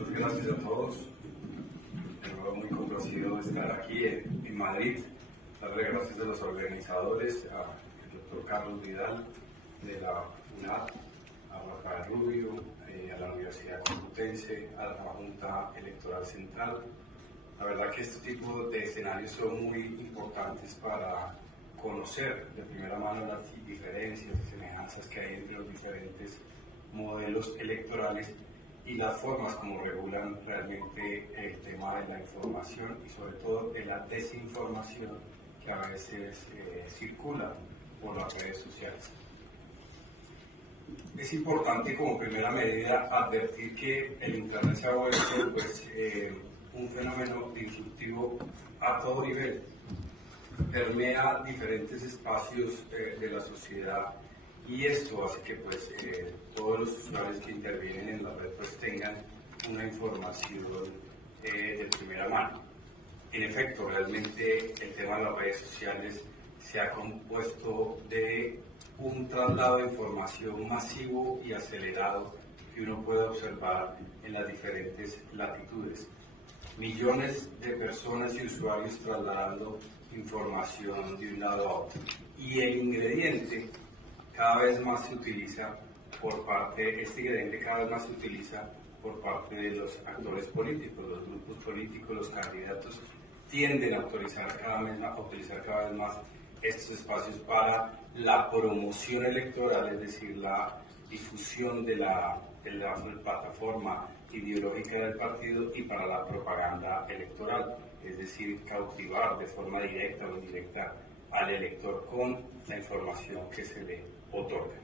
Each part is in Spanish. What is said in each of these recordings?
Muchas gracias a todos. Estoy muy complacido de estar aquí en Madrid. Darle gracias a los organizadores, al doctor Carlos Vidal de la UNAD, a Rafael Rubio, a la Universidad Complutense, a la Junta Electoral Central. La verdad que este tipo de escenarios son muy importantes para conocer de primera mano las diferencias y semejanzas que hay entre los diferentes modelos electorales y las formas como regulan realmente el tema de la información y sobre todo de la desinformación que a veces circula por las redes sociales. Es importante como primera medida advertir que el Internet se ha vuelto un fenómeno disruptivo a todo nivel, permea diferentes espacios de la sociedad y esto hace que todos los usuarios que intervienen en la red tengan una información de primera mano. En efecto, realmente el tema de las redes sociales se ha compuesto de un traslado de información masivo y acelerado que uno puede observar en las diferentes latitudes. Millones de personas y usuarios trasladando información de un lado a otro. Y el ingrediente cada vez más se utiliza por parte de los actores políticos, los grupos políticos, los candidatos tienden a utilizar cada vez más estos espacios para la promoción electoral, es decir, la difusión de la plataforma ideológica del partido y para la propaganda electoral, es decir, cautivar de forma directa o indirecta al elector con la información que se le otorga.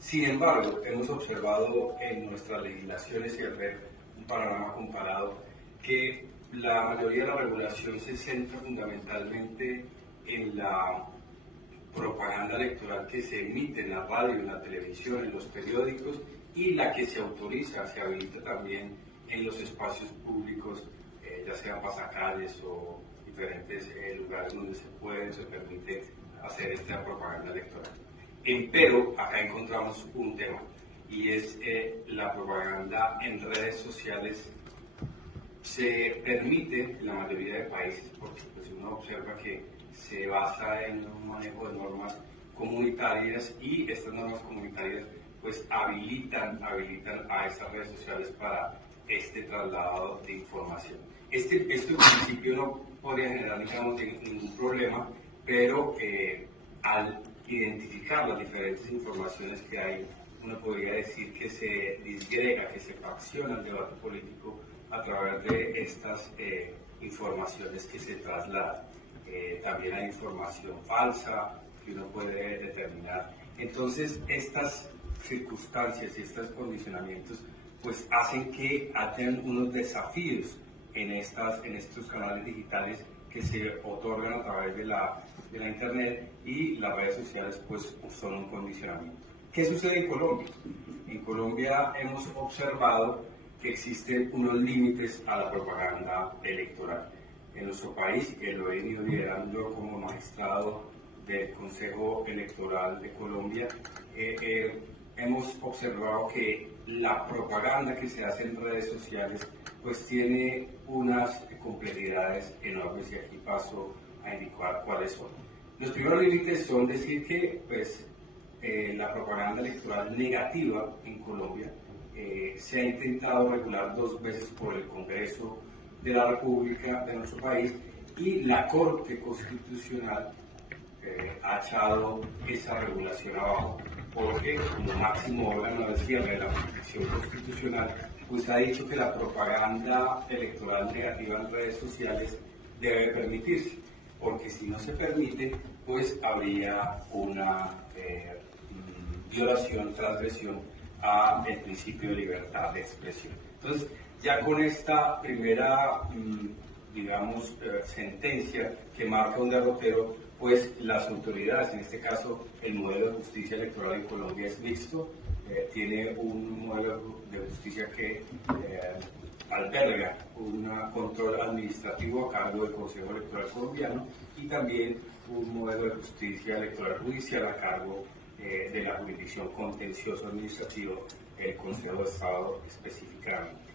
Sin embargo, hemos observado en nuestras legislaciones y al ver un panorama comparado que la mayoría de la regulación se centra fundamentalmente en la propaganda electoral que se emite en la radio, en la televisión, en los periódicos y la que se autoriza, se habilita también en los espacios públicos, ya sean pasacalles o diferentes lugares donde se permite hacer esta propaganda electoral. Pero acá encontramos un tema y es la propaganda en redes sociales se permite en la mayoría de países porque uno observa que se basa en un manejo de normas comunitarias y estas normas comunitarias habilitan a esas redes sociales para este traslado de información. Este en principio no podría generar ningún problema, pero al identificar las diferentes informaciones que hay, uno podría decir que se disgrega, que se fracciona el debate político a través de estas informaciones que se trasladan. También hay información falsa que uno puede determinar. Entonces, estas circunstancias y estos condicionamientos hacen que hayan unos desafíos en estos canales digitales que se otorgan a través de la Internet y las redes sociales son un condicionamiento. ¿Qué sucede en Colombia? En Colombia hemos observado que existen unos límites a la propaganda electoral. En nuestro país, que lo he venido liderando como magistrado del Consejo Electoral de Colombia, hemos observado que la propaganda que se hace en redes sociales tiene unas complejidades enormes y aquí paso a indicar cuáles son. Los primeros límites son decir que la propaganda electoral negativa en Colombia se ha intentado regular 2 veces por el Congreso de la República de nuestro país y la Corte Constitucional ha echado esa regulación abajo porque como máximo órgano de cierre de la jurisdicción constitucional ha dicho que la propaganda electoral negativa en redes sociales debe permitirse, porque si no se permite habría una violación, transgresión al principio de libertad de expresión. Entonces, ya con esta primera, sentencia que marca un derrotero, las autoridades, en este caso el modelo de justicia electoral en Colombia es mixto, tiene un modelo de justicia que alberga un control administrativo a cargo del Consejo Electoral Colombiano y también un modelo de justicia electoral judicial a cargo de la jurisdicción contencioso administrativa del Consejo de Estado específicamente.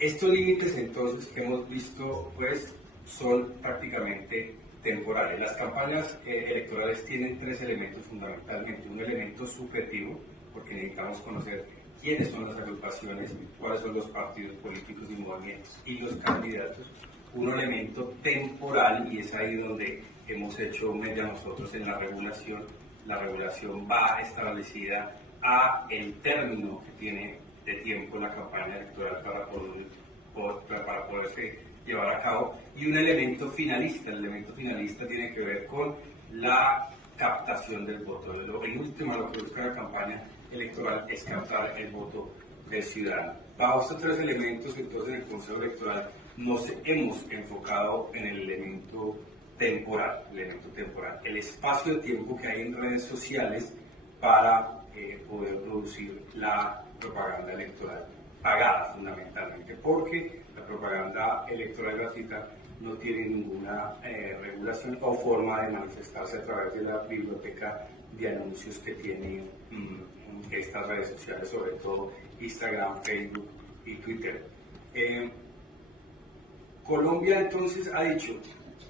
Estos límites entonces que hemos visto pues son prácticamente temporales. Las campañas electorales tienen tres elementos fundamentalmente. Un elemento subjetivo, porque necesitamos conocer quiénes son las agrupaciones, cuáles son los partidos políticos y movimientos y los candidatos. Un elemento temporal, y es ahí donde hemos hecho media nosotros en la regulación. La regulación va establecida a el término que tiene de tiempo la campaña electoral para poderse llevar a cabo, y un elemento finalista. El elemento finalista tiene que ver con la captación del voto. En última, lo que busca la campaña electoral es captar el voto del ciudadano. Bajo estos tres elementos, entonces, en el Consejo Electoral nos hemos enfocado en el elemento temporal, el espacio de tiempo que hay en redes sociales para poder producir la propaganda electoral pagada, fundamentalmente, porque la propaganda electoral gratuita no tiene ninguna regulación o forma de manifestarse a través de la biblioteca de anuncios que tienen estas redes sociales, sobre todo Instagram, Facebook y Twitter. Colombia entonces ha dicho,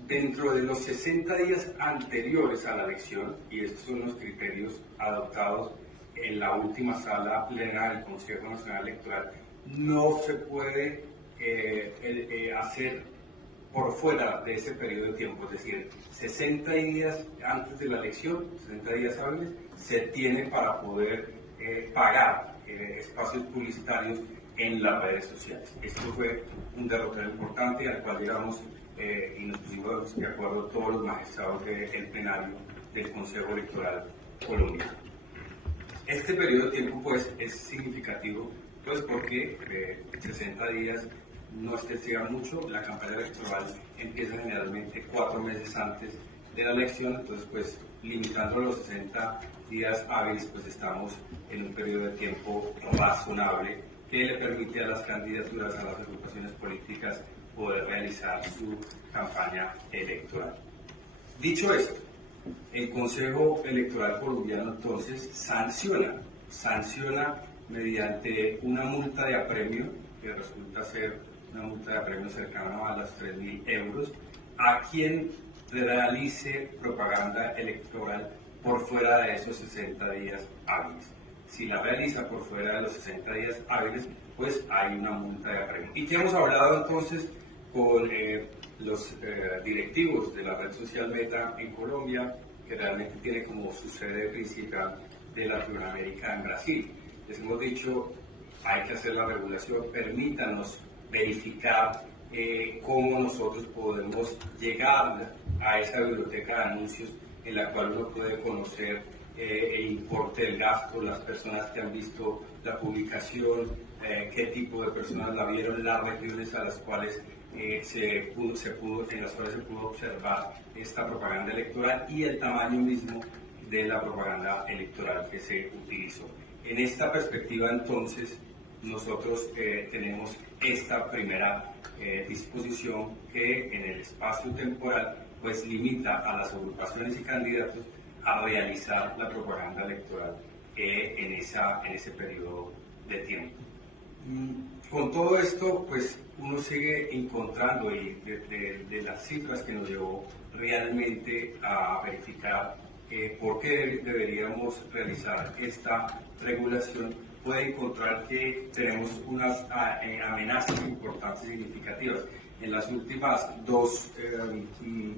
dentro de los 60 días anteriores a la elección, y estos son los criterios adoptados en la última sala plena del Consejo Nacional Electoral, no se puede hacer por fuera de ese periodo de tiempo, es decir, 60 días antes de la elección, 60 días hábiles, se tiene para poder pagar espacios publicitarios en las redes sociales. Esto fue un derrotero importante al cual llegamos y nos pusimos de acuerdo todos los magistrados del plenario del Consejo Electoral colombiano. Este periodo de tiempo pues es significativo pues porque 60 días no excesiva mucho. La campaña electoral empieza generalmente 4 meses antes de la elección, entonces pues limitando los 60 días hábiles pues estamos en un periodo de tiempo razonable que le permite a las candidaturas, a las agrupaciones políticas poder realizar su campaña electoral. Dicho esto, el Consejo Electoral colombiano entonces sanciona mediante una multa de apremio, que resulta ser una multa de apremio cercana a los 3.000 euros, a quien realice propaganda electoral por fuera de esos 60 días hábiles. Si la realiza por fuera de los 60 días hábiles, pues hay una multa de apremio. ¿Y qué hemos hablado entonces con los directivos de la red social Meta en Colombia, que realmente tiene como su sede principal de Latinoamérica en Brasil? Les hemos dicho, hay que hacer la regulación, permítanos verificar cómo nosotros podemos llegar a esa biblioteca de anuncios en la cual uno puede conocer el importe del gasto, las personas que han visto la publicación, qué tipo de personas la vieron, las regiones a las cuales se pudo observar esta propaganda electoral y el tamaño mismo de la propaganda electoral que se utilizó. En esta perspectiva, entonces, nosotros tenemos esta primera disposición que en el espacio temporal pues limita a las agrupaciones y candidatos a realizar la propaganda electoral en ese periodo de tiempo. Con todo esto, pues uno sigue encontrando, y de las cifras que nos llevó realmente a verificar por qué deberíamos realizar esta regulación, puede encontrar que tenemos unas amenazas importantes y significativas. En las últimas dos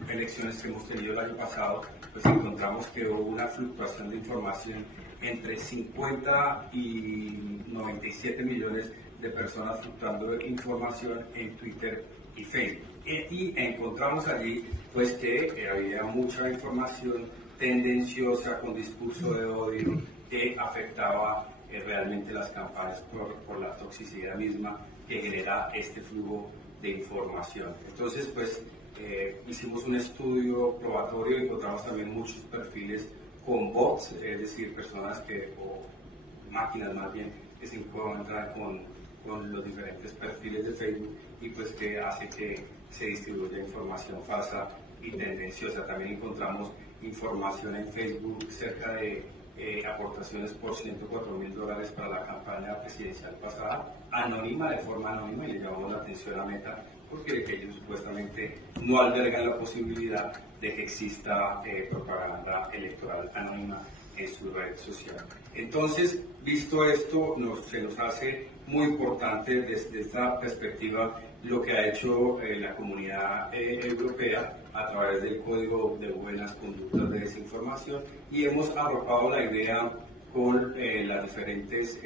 elecciones que hemos tenido el año pasado, pues encontramos que hubo una fluctuación de información entre 50 y 97 millones de personas fluctuando información en Twitter y Facebook. Y encontramos allí pues que había mucha información tendenciosa con discurso de odio que afectaba realmente las campañas por la toxicidad misma que genera este flujo de información. Entonces, pues hicimos un estudio probatorio y encontramos también muchos perfiles con bots, es decir, personas o máquinas más bien, que se encuentran con los diferentes perfiles de Facebook y pues que hace que se distribuya información falsa y tendenciosa. También encontramos información en Facebook cerca de aportaciones por $104.000 para la campaña presidencial pasada, anónima, de forma anónima, y le llamamos la atención a Meta porque ellos supuestamente no albergan la posibilidad de que exista propaganda electoral anónima en su red social. Entonces, visto esto, se nos hace muy importante desde esta perspectiva lo que ha hecho la comunidad europea a través del Código de Buenas Conductas de Desinformación, y hemos arropado la idea con las diferentes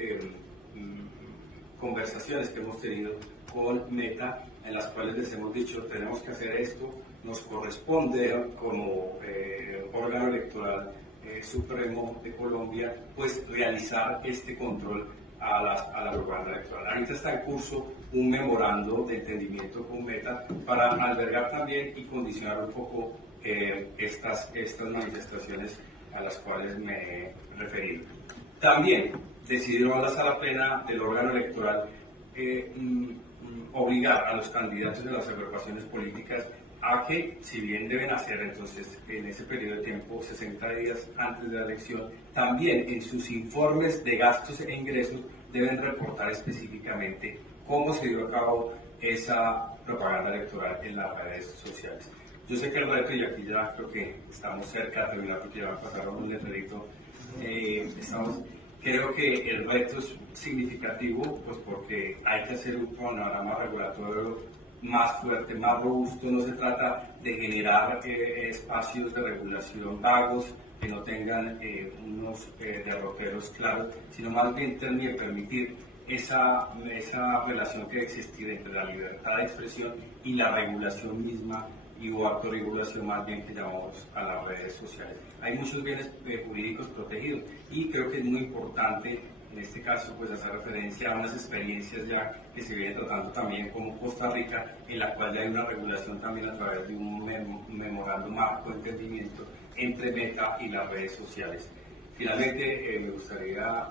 conversaciones que hemos tenido con Meta, en las cuales les hemos dicho: tenemos que hacer esto, nos corresponde como órgano electoral supremo de Colombia, pues realizar este control a la propaganda electoral. Ahorita está en curso un memorando de entendimiento con Meta para albergar también y condicionar un poco estas manifestaciones a las cuales me he referido. También decidieron la sala plena del órgano electoral obligar a los candidatos de las agrupaciones políticas a que, si bien deben hacer entonces en ese periodo de tiempo, 60 días antes de la elección, también en sus informes de gastos e ingresos deben reportar específicamente cómo se llevó a cabo esa propaganda electoral en las redes sociales. Yo sé que el reto, y aquí ya creo que estamos cerca de terminar porque ya va a pasar un letrerito, creo que el reto es significativo, pues porque hay que hacer un panorama regulatorio más fuerte, más robusto. No se trata de generar espacios de regulación vagos que no tengan unos derroteros claros, sino más bien permitir esa relación que existe entre la libertad de expresión y la regulación misma, o autorregulación más bien, que llamamos a las redes sociales. Hay muchos bienes jurídicos protegidos, y creo que es muy importante en este caso pues hacer referencia a unas experiencias ya que se vienen tratando también como Costa Rica, en la cual ya hay una regulación también a través de un memorando marco de entendimiento entre Meta y las redes sociales. Finalmente, me gustaría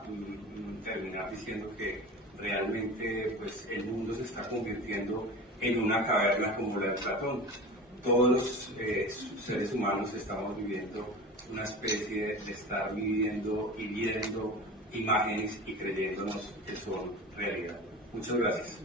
terminar diciendo que realmente pues el mundo se está convirtiendo en una caverna como la de Platón. Todos los seres humanos estamos viviendo una especie de estar viviendo y viendo imágenes y creyéndonos que son realidad. Muchas gracias.